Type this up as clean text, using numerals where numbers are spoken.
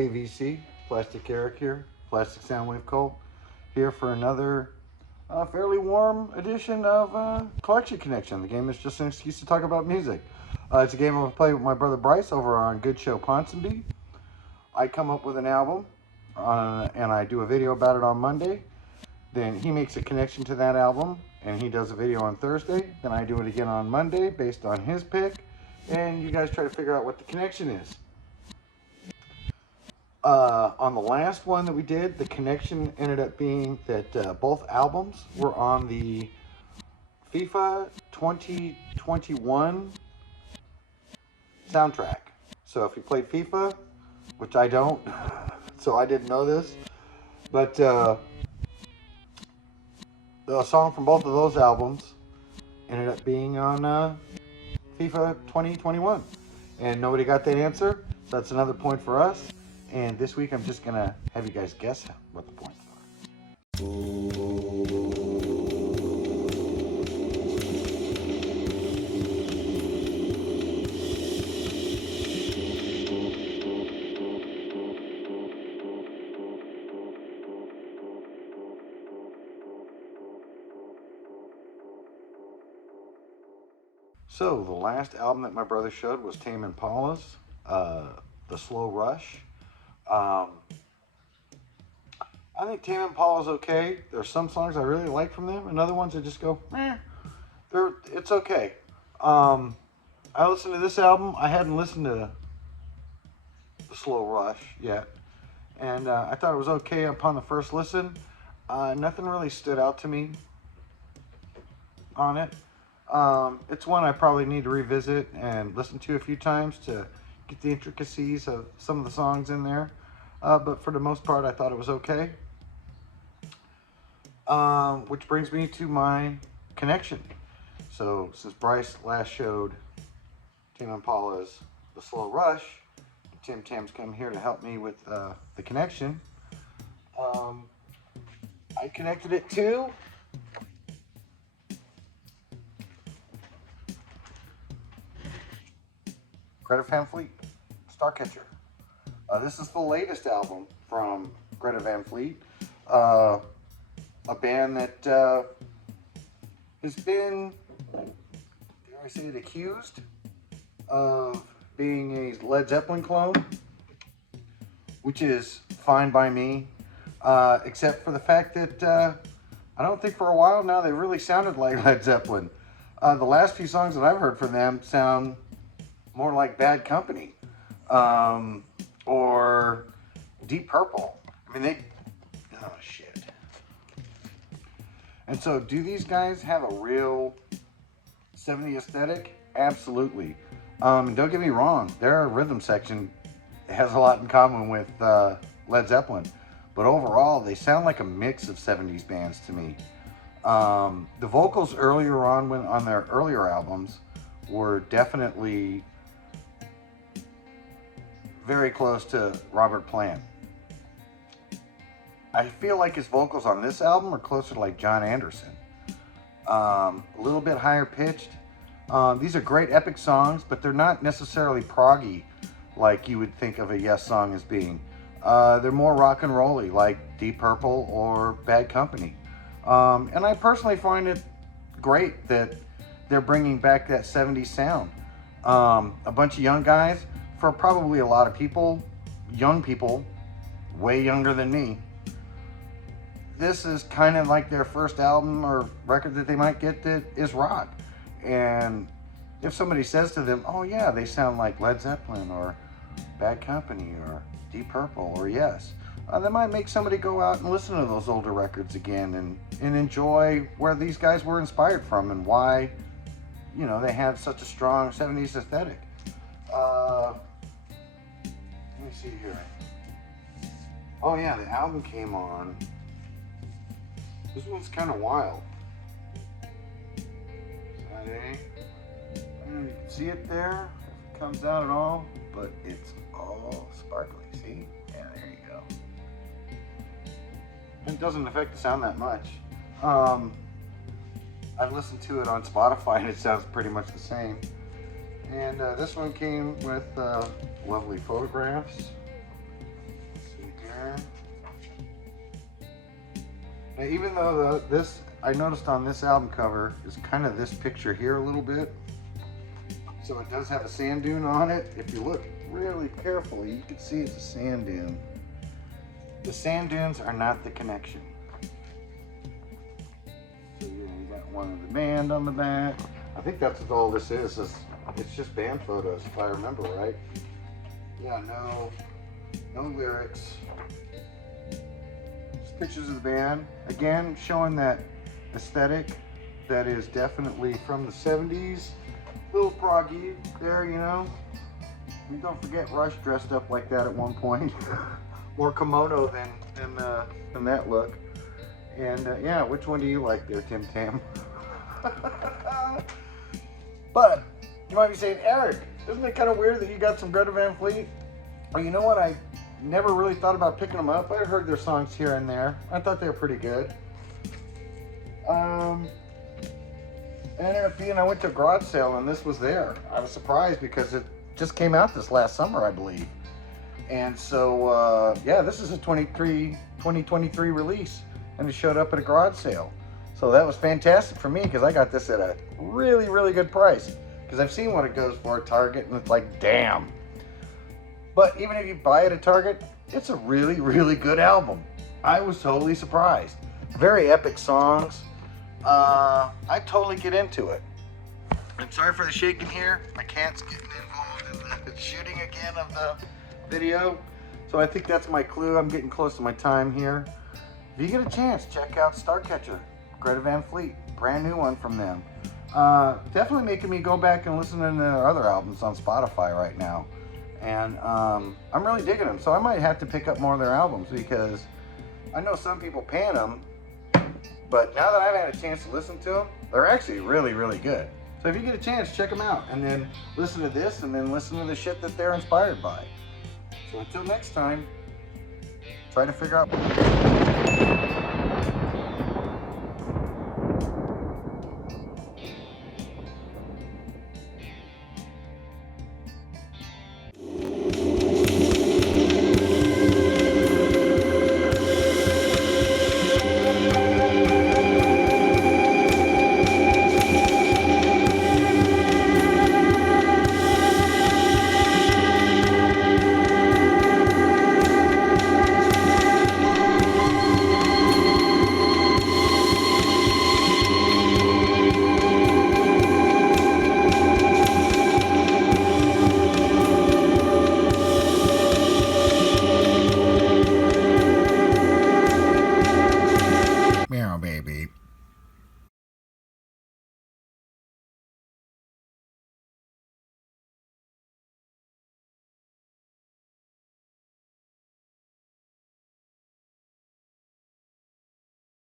Hey VC, Plastic Eric here, Plastic Soundwave Cult, here for another fairly warm edition of Collection Connection. The game is just an excuse to talk about music. It's a game I play with my brother Bryce over on Good Show Ponsonby. I come up with an album and I do a video about it on Monday. Then he makes a connection to that album and he does a video on Thursday. Then I do it again on Monday based on his pick. And you guys try to figure out what the connection is. On the last one that we did, the connection ended up being that both albums were on the FIFA 2021 soundtrack. So if you played FIFA, which I don't, so I didn't know this, but the song from both of those albums ended up being on FIFA 2021. And nobody got that answer, so that's another point for us. And this week I'm just gonna have you guys guess what the points are. So the last album that my brother showed was Tame Impala's The Slow Rush. I think Tame Impala's okay. There's some songs I really like from them, and other ones I just go, it's okay. I listened to this album. I hadn't listened to The Slow Rush yet, and I thought it was okay upon the first listen. Nothing really stood out to me on it. It's one I probably need to revisit and listen to a few times to get the intricacies of some of the songs in there. But for the most part, I thought it was okay. Which brings me to my connection. So since Bryce last showed Tame Impala's The Slow Rush, Tim Tam's come here to help me with the connection. I connected it to Greta Van Fleet, Starcatcher. This is the latest album from Greta Van Fleet, a band that has been, dare I say it, accused of being a Led Zeppelin clone, which is fine by me, except for the fact that I don't think for a while now they really sounded like Led Zeppelin. The last few songs that I've heard from them sound more like Bad Company. Or Deep Purple. I mean, oh shit. And so, do these guys have a real 70s aesthetic? Absolutely. Don't get me wrong, their rhythm section has a lot in common with Led Zeppelin. But overall, they sound like a mix of 70s bands to me. The vocals earlier on their earlier albums were definitely very close to Robert Plant. I feel like his vocals on this album are closer to like John Anderson. A little bit higher pitched. These are great epic songs, but they're not necessarily proggy like you would think of a Yes song as being. They're more rock and rolly like Deep Purple or Bad Company. And I personally find it great that they're bringing back that 70s sound. A bunch of young guys. For probably a lot of people, young people, way younger than me, this is kind of like their first album or record that they might get that is rock. And if somebody says to them, oh yeah, they sound like Led Zeppelin or Bad Company or Deep Purple or Yes, that might make somebody go out and listen to those older records again and enjoy where these guys were inspired from and why, you know, they have such a strong 70s aesthetic. Let me see here. Oh yeah, the album came on. This one's kind of wild. Saturday. I don't know if you can see it there, if it comes out at all, but it's all sparkly. See? Yeah, there you go. It doesn't affect the sound that much. I've listened to it on Spotify and it sounds pretty much the same. And this one came with lovely photographs. there. Now, even though this, I noticed on this album cover is kind of this picture here a little bit. So it does have a sand dune on it. If you look really carefully, you can see it's a sand dune. The sand dunes are not the connection. So you got one of the band on the back. I think that's what all this is. It's just band photos, if I remember right. Yeah, no lyrics. Just pictures of the band. Again, showing that aesthetic that is definitely from the 70s. A little proggy there, you know. I mean, don't forget Rush dressed up like that at one point. More kimono than that look. And yeah, which one do you like there, Tim Tam? But you might be saying, Eric, isn't it kind of weird that you got some Greta Van Fleet? Well, you know what? I never really thought about picking them up. I heard their songs here and there. I thought they were pretty good. And I ended up being, I went to a garage sale and this was there. I was surprised because it just came out this last summer, I believe. And so, yeah, this is a 2023 release, and it showed up at a garage sale. So that was fantastic for me because I got this at a really, really good price. Because I've seen what it goes for at Target, and it's like, damn. But even if you buy it at Target, it's a really, really good album. I was totally surprised. Very epic songs. I totally get into it. I'm sorry for the shaking here. My cat's getting involved in the shooting again of the video. So I think that's my clue. I'm getting close to my time here. If you get a chance, check out Starcatcher, Greta Van Fleet, brand new one from them. Definitely making me go back and listen to their other albums on Spotify right now. And I'm really digging them. So I might have to pick up more of their albums because I know some people pan them, but now that I've had a chance to listen to them, they're actually really, really good. So if you get a chance, check them out and then listen to this and then listen to the shit that they're inspired by. So until next time, try to figure out